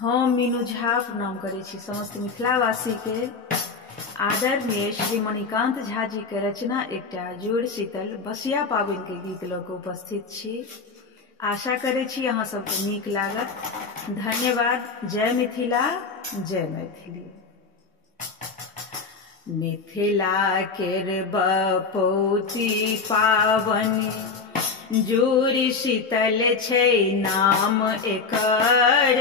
हम मीनू झा प्रणाम करै छी समस्त मिथिलावासी के आदर में श्री मणिकांत झा जी के रचना एकटा जुड़ शीतल बसिया पाबनि के गीत लऽ कऽ उपस्थित छी। आशा करै छी अहाँ सबके नीक लागत। धन्यवाद। जय मिथिला, जय मैथिली। मिथिला केर बपौती पाबनि जुड़ शीतल छै नाम एकर,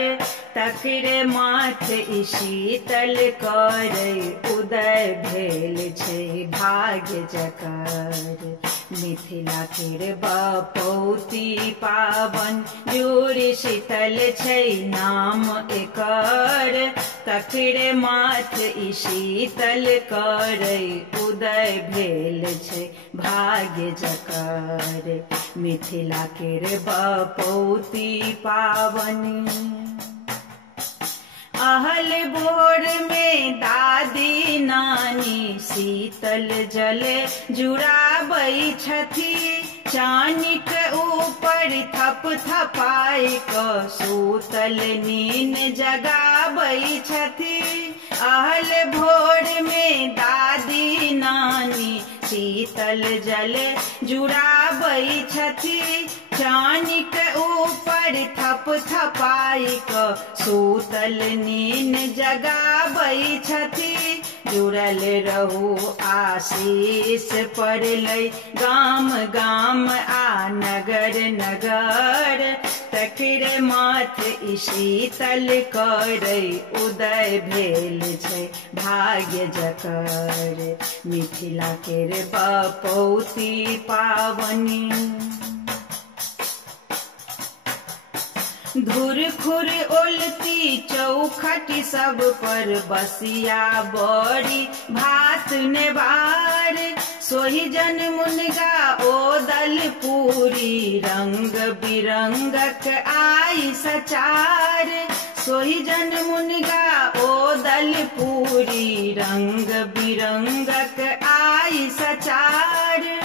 तकरे माथ ई शीतल करै उदय भेल छै भाग्य जकर। मिथिला केर बपौती पाबनि जुड़ शीतल छै नाम एकर, तकरे माथ ई शीतल करै उदय भेल छै भाग्य जकर। मिथिला केर बपौती पाबनि अहल भोर में दादी नानी शीतल जल जुड़ाबै छथि, चानिक ऊपर थप थपाई क सूतल नींद जगाबै छथि। अहल भोर में दादी नानी शीतल जल जुड़ाबै छथि, चानिक ऊपर थप थपाई क सूतल नींद जगाबै छथि। जुड़ल रहू आशीष पड़लै गाम गाम आ नगर नगर, तकरे माथ ई शीतल करै उदय भेल छै भाग्य जकर। मिथिला केर बपौती पाबनि धुर खुर ओलती चौखट सब पर बसिया बड़ी भात नेबार, सोहिजन मुनगा ओदल पूरी रंग बिरंगक आई सचार। सोहिजन मुनगा ओदल पूरी रंग बिरंगक आई सचार।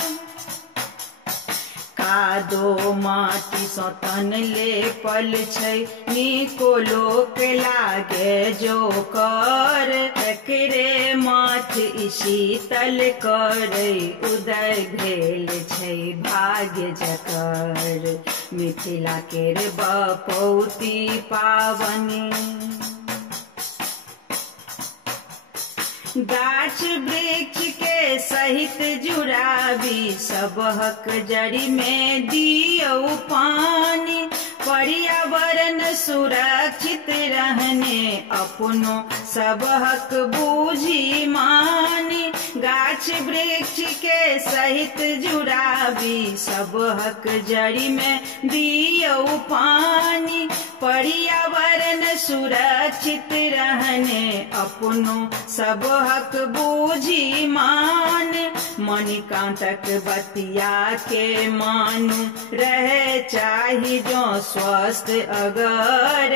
कादो माटी सँ तन लेपल छै नीको लोक लागे जोकर, तकरे माथ ई शीतल करै उदय भेल छै भाग्य जकर। मिथिला केर बपौती पाबनि गाछ वृक्ष के सहित जुड़ाबी सबहक जड़ि में दियौ पानी, पर्यावरण सुरक्षित रहने अपनो सबहक बूझी मानी। गाछ वृक्ष के सहित जुड़ाबी सबहक जड़ि में दियौ पानी, पर्यावरण सुरक्षित रहने अपनो सबहक बूझी मान। मणिकांतक बतिया के मानू रहे चाही जो स्वस्थ अगर,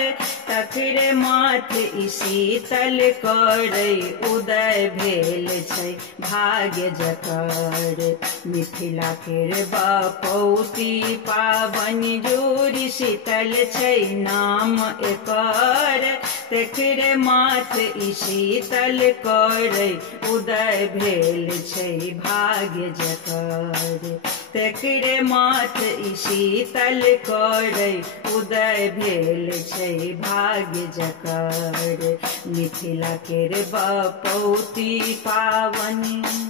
तकरे माथ ई शीतल करै उदय भेल छै भाग्य जकर। मिथिला केर बपौती पाबनि जुड़ शीतल छै नाम एकर, तकरे माथ ई शीतल करै उदय भेल छै भाग्य जकर। तकरे माथ ई शीतल करै उदय भेल छै भाग्य जकर। मिथिला केर बपौती पाबनि।